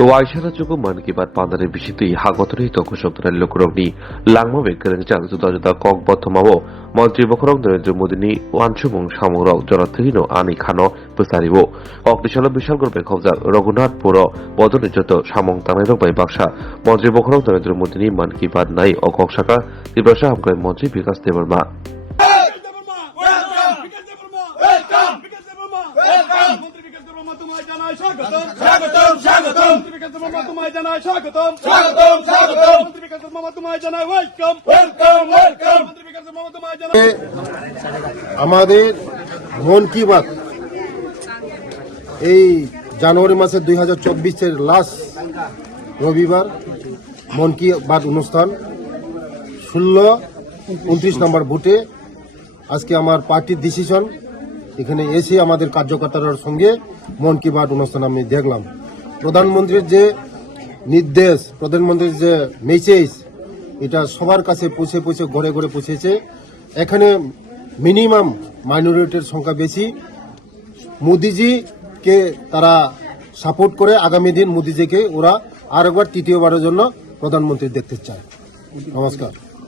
와이샤라주고 만기밭 바다를 비시듯이 하거들이 더 구석들을 로그럭니 랑모베 그랭장 주다주다 꺽버터마보 মন্ত্রীবখরক নরেন্দ্র মোদীনি ওয়ানসুমুং সামুরক জনথিনো আনি খানো বসারিবো অকদিশাল বিশাল গর্বে খবজা রঘুনাথপুর বদনিযত সামং তানাইরক বাই বাক্সা মন্ত্রীবখরক নরেন্দ্র মোদীনি মান কি বাত নাই অকক শাখা ত্রিপুরা হামকাই মন্ত্রী বিকাশ দেববর্মা আমাদের মন কি বাত এই জানুয়ারি মাসের 2024 লাস্ট রবিবার মন কি বাত অনুষ্ঠান 16-29 নম্বর বুথে আজকে আমার পার্টির ডিসিশন এখানে এসে আমাদের কার্যকর্তার সঙ্গে মন কি বাত অনুষ্ঠান আমি দেখলাম। প্রধানমন্ত্রীর যে নির্দেশ, প্রধানমন্ত্রীর যে মেসেজ, এটা সবার কাছে পৌঁছে পৌঁছে ঘরে ঘরে পৌঁছেছে। এখানে মিনিমাম মাইনরিটির সংখ্যা বেশি। মোদিজিকে তারা সাপোর্ট করে আগামী দিন মোদিজিকে ওরা আরেকবার তৃতীয়বারের জন্য প্রধানমন্ত্রী দেখতে চায়। নমস্কার।